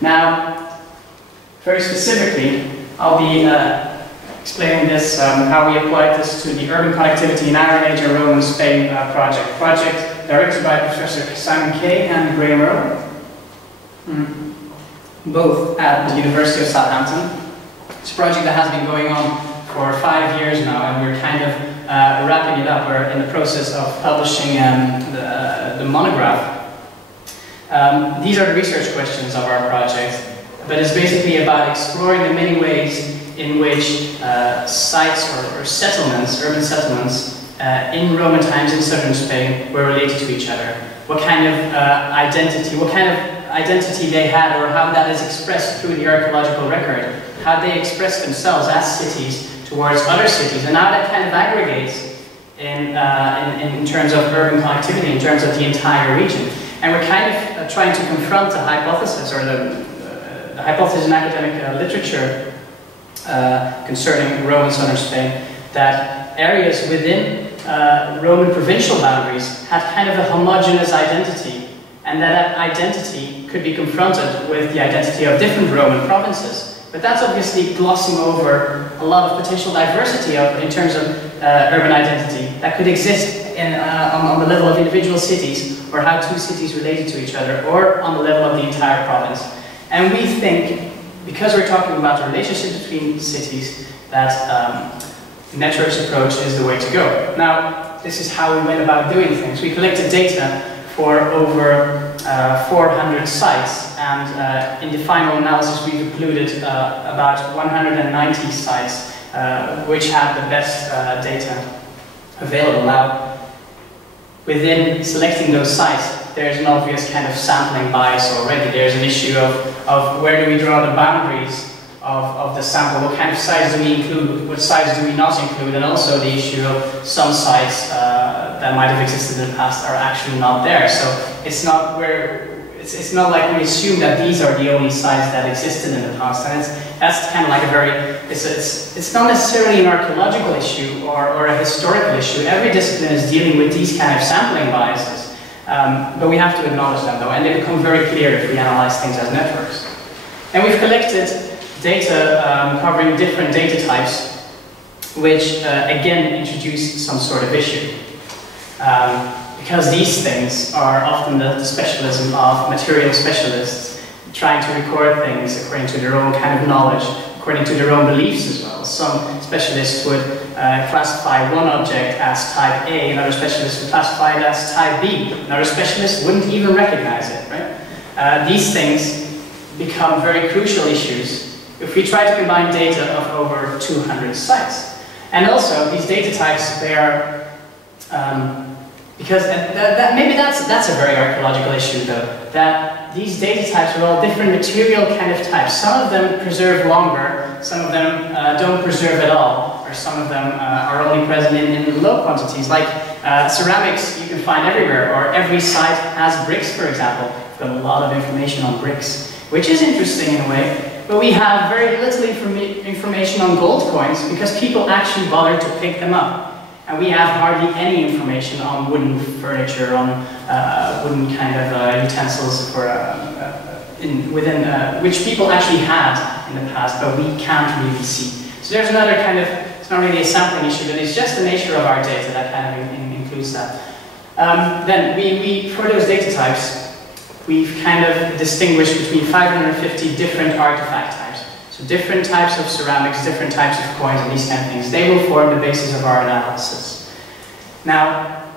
Now, very specifically, I'll be explaining this, how we applied this to the Urban Connectivity in Iron Age and Roman Spain project directed by Professor Simon Kay and Graham Earle, both at the University of Southampton. It's a project that has been going on for 5 years now, and we're kind of wrapping it up. We're in the process of publishing the monograph. These are the research questions of our project, but it's basically about exploring the many ways in which sites or settlements, urban settlements, in Roman times in southern Spain were related to each other. What kind of identity they had, or how that is expressed through the archaeological record, how they express themselves as cities towards other cities, and how that kind of aggregates in terms of urban connectivity, in terms of the entire region. And we're kind of trying to confront the hypothesis, or the hypothesis in academic literature concerning Roman southern Spain, that areas within Roman provincial boundaries had kind of a homogeneous identity, and that identity could be confronted with the identity of different Roman provinces. But that's obviously glossing over a lot of potential diversity in terms of urban identity that could exist on the level of individual cities, or how two cities related to each other, or on the level of the entire province. And we think, because we're talking about the relationship between cities, that networks approach is the way to go. Now, this is how we went about doing things. We collected data for over 400 sites, and in the final analysis we've included about 190 sites which had the best data available. Now, within selecting those sites, there's an obvious kind of sampling bias already. There's an issue of where do we draw the boundaries of the sample, what kind of sites do we include, what sites do we not include, and also the issue of some sites that might have existed in the past are actually not there. So it's not like we assume that these are the only sites that existed in the past, and that's kind of like a very, it's not necessarily an archaeological issue or a historical issue. Every discipline is dealing with these kind of sampling biases, but we have to acknowledge them though, and they become very clear if we analyze things as networks. And we've collected data covering different data types, which again introduce some sort of issue. Because these things are often the specialism of material specialists trying to record things according to their own kind of knowledge, according to their own beliefs as well. Some specialists would classify one object as type A, another specialist would classify it as type B, another specialist wouldn't even recognize it, right? These things become very crucial issues if we try to combine data of over 200 sites. And also, these data types, they are, because maybe that's a very archaeological issue though, that these data types are all different material kind of types. Some of them preserve longer, some of them don't preserve at all, or some of them are only present in low quantities. Like ceramics you can find everywhere, or every site has bricks, for example. We've got a lot of information on bricks, which is interesting in a way. But we have very little information on gold coins because people actually bothered to pick them up. And we have hardly any information on wooden furniture, on wooden kind of utensils for, which people actually had in the past, but we can't really see. So there's another kind of, it's not really a sampling issue, but it's just the nature of our data that kind of includes that. Then for those data types, we've kind of distinguished between 550 different artifact types. So different types of ceramics, different types of coins, and these kind of things. They will form the basis of our analysis. Now,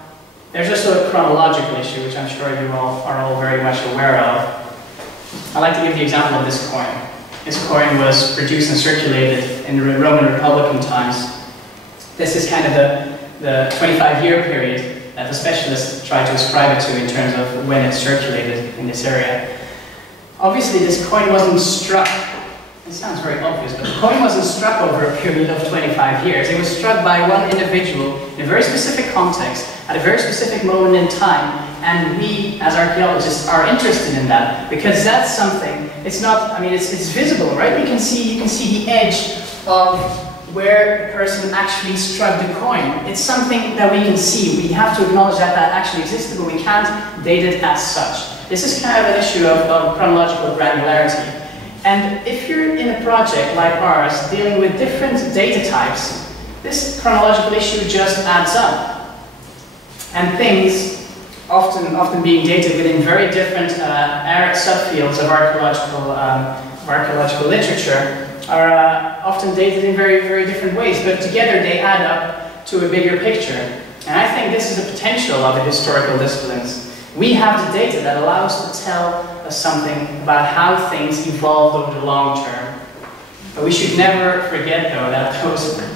there's also a chronological issue, which I'm sure you all are all very much aware of. I'd like to give the example of this coin. This coin was produced and circulated in the Roman Republican times. This is kind of the 25-year period that the specialists try to ascribe it to in terms of when it circulated in this area. Obviously, this coin wasn't struck. It sounds very obvious, but the coin wasn't struck over a period of 25 years. It was struck by one individual in a very specific context, at a very specific moment in time, and we, as archaeologists, are interested in that, because that's something, it's not, I mean, it's visible, right? You can see the edge of where the person actually struck the coin. It's something that we can see. We have to acknowledge that that actually existed, but we can't date it as such. This is kind of an issue of chronological granularity. And if you're in a project like ours, dealing with different data types, this chronological issue just adds up. And things, often being dated within very different subfields of archaeological literature, are often dated in very, very different ways, but together they add up to a bigger picture. And I think this is the potential of the historical disciplines. We have the data that allows us to tell us something about how things evolved over the long term. But we should never forget, though, that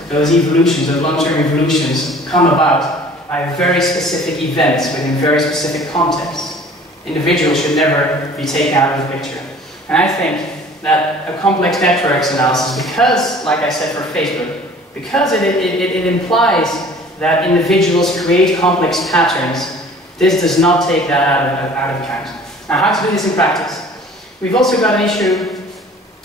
those evolutions, those long-term evolutions, come about by very specific events within very specific contexts. Individuals should never be taken out of the picture. And I think that a complex networks analysis, because, like I said for Facebook, because it implies that individuals create complex patterns, this does not take that out of account. Now, how to do this in practice? We've also got an issue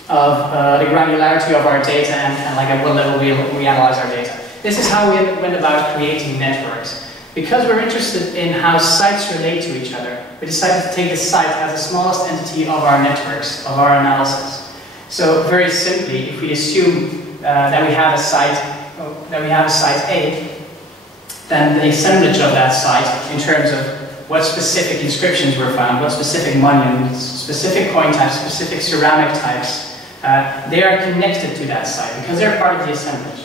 of the granularity of our data and like at what level we analyze our data. This is how we went about creating networks. Because we're interested in how sites relate to each other, we decided to take the site as the smallest entity of our networks, of our analysis. So very simply, if we assume that we have a site A, then the assemblage of that site in terms of what specific inscriptions were found, what specific monuments, specific coin types, specific ceramic types, they are connected to that site because they're part of the assemblage.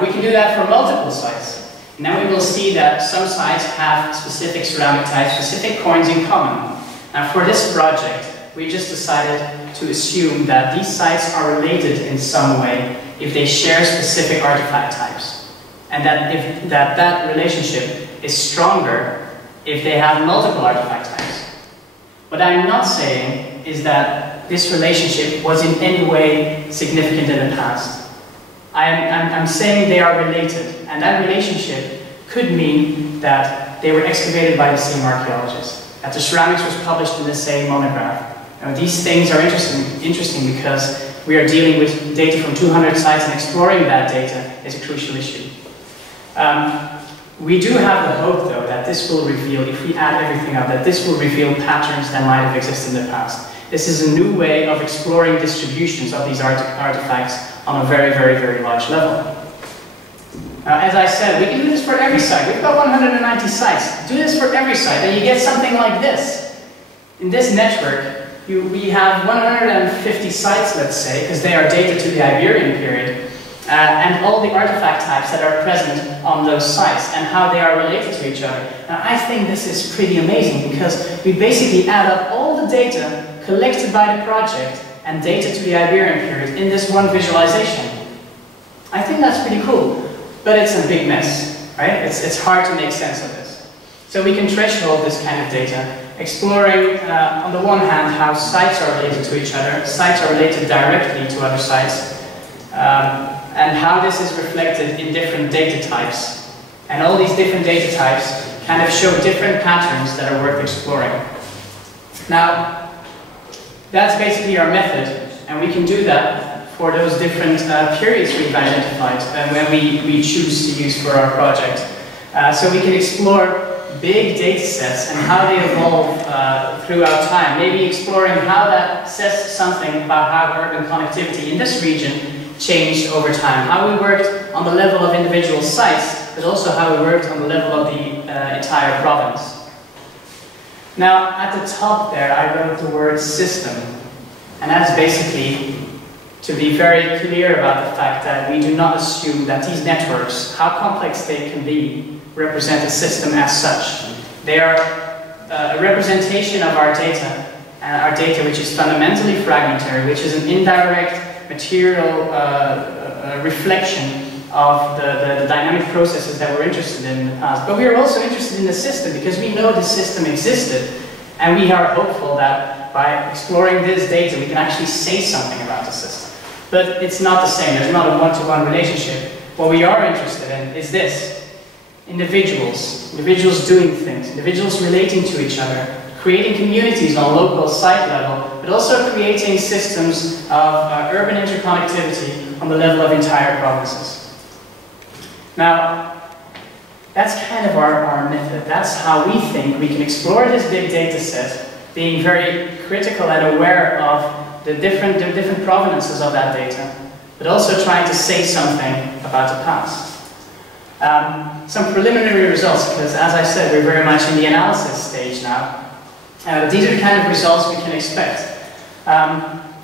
We can do that for multiple sites. Now we will see that some sites have specific ceramic types, specific coins in common. Now for this project, we just decided to assume that these sites are related in some way if they share specific artifact types. And that that relationship is stronger if they have multiple artifact types. What I'm not saying is that this relationship was in any way significant in the past. I'm saying they are related, and that relationship could mean that they were excavated by the same archaeologists, that the ceramics was published in the same monograph. Now, these things are interesting because we are dealing with data from 200 sites, and exploring that data is a crucial issue. We do have the hope, though, that this will reveal, if we add everything up, that this will reveal patterns that might have existed in the past. This is a new way of exploring distributions of these artifacts on a very, very, very large level. Now, as I said, we can do this for every site. We've got 190 sites. Do this for every site, and you get something like this. In this network, we have 150 sites, let's say, because they are dated to the Iberian period, and all the artifact types that are present on those sites and how they are related to each other. Now, I think this is pretty amazing because we basically add up all the data collected by the project and dated to the Iberian period in this one visualization. I think that's pretty cool, but it's a big mess, right? It's hard to make sense of this. So we can threshold this kind of data, exploring, on the one hand, how sites are related to each other, sites are related directly to other sites, and how this is reflected in different data types. And all these different data types kind of show different patterns that are worth exploring. Now, that's basically our method, and we can do that for those different periods we've identified when we choose to use for our project. So we can explore big data sets and how they evolve throughout time, maybe exploring how that says something about how urban connectivity in this region changed over time, how we worked on the level of individual sites, but also how we worked on the level of the entire province. Now, at the top there, I wrote the word system, and that's basically to be very clear about the fact that we do not assume that these networks, how complex they can be, represent a system as such. They are a representation of our data, and our data which is fundamentally fragmentary, which is an indirect material reflection of the dynamic processes that we're interested in the past. But we are also interested in the system because we know the system existed, and we are hopeful that by exploring this data we can actually say something about the system. But it's not the same, there's not a one-to-one relationship. What we are interested in is this: individuals doing things, individuals relating to each other, creating communities on local site level, but also creating systems of urban interconnectivity on the level of entire provinces. Now, that's kind of our method. That's how we think we can explore this big data set, being very critical and aware of the different provenances of that data, but also trying to say something about the past. Some preliminary results, because as I said, we're very much in the analysis stage now. These are the kind of results we can expect.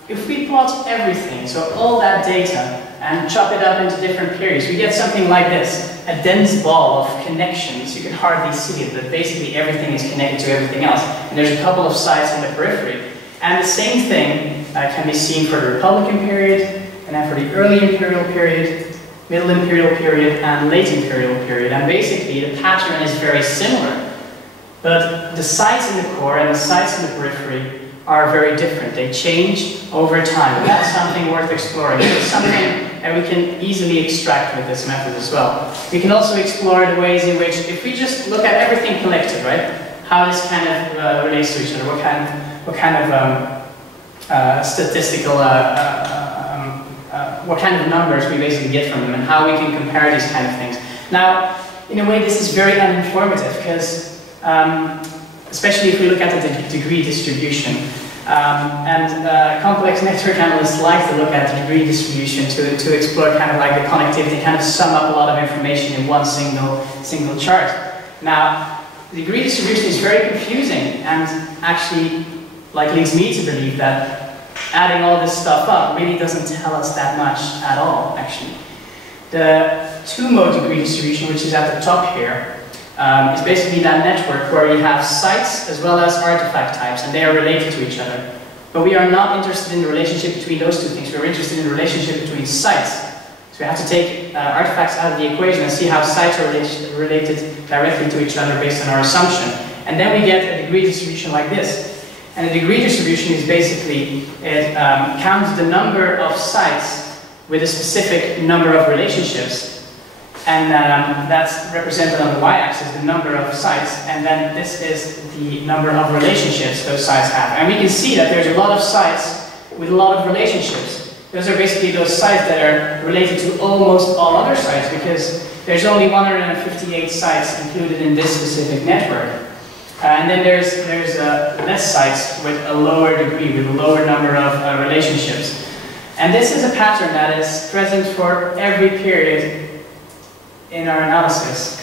If we plot everything, so all that data, and chop it up into different periods, we get something like this, a dense ball of connections. You can hardly see it, but basically everything is connected to everything else. And there's a couple of sites in the periphery. And the same thing can be seen for the Republican period, and then for the early imperial period, middle imperial period, and late imperial period. And basically the pattern is very similar. But the sites in the core and the sites in the periphery are very different. They change over time. And that's something worth exploring. It's something that we can easily extract with this method as well. We can also explore the ways in which, if we just look at everything collected, right, how this kind of relates to each other, what kind of statistical, what kind of numbers we basically get from them, and how we can compare these kind of things. Now, in a way, this is very uninformative, because especially if we look at the degree distribution. Complex network analysts like to look at the degree distribution to explore kind of like the connectivity, kind of sum up a lot of information in one single chart. Now, the degree distribution is very confusing, and actually leads me to believe that adding all this stuff up really doesn't tell us that much at all, actually. The two-mode degree distribution, which is at the top here, is basically that network where you have sites as well as artifact types, and they are related to each other. But we are not interested in the relationship between those two things. We're interested in the relationship between sites. So we have to take artifacts out of the equation and see how sites are related directly to each other based on our assumption. And then we get a degree distribution like this. And the degree distribution is basically, it counts the number of sites with a specific number of relationships. And that's represented on the y-axis, the number of sites, and then this is the number of relationships those sites have. And we can see that there's a lot of sites with a lot of relationships. Those are basically those sites that are related to almost all other sites, because there's only 158 sites included in this specific network. And then there's less sites with a lower degree, with a lower number of relationships. And this is a pattern that is present for every period in our analysis.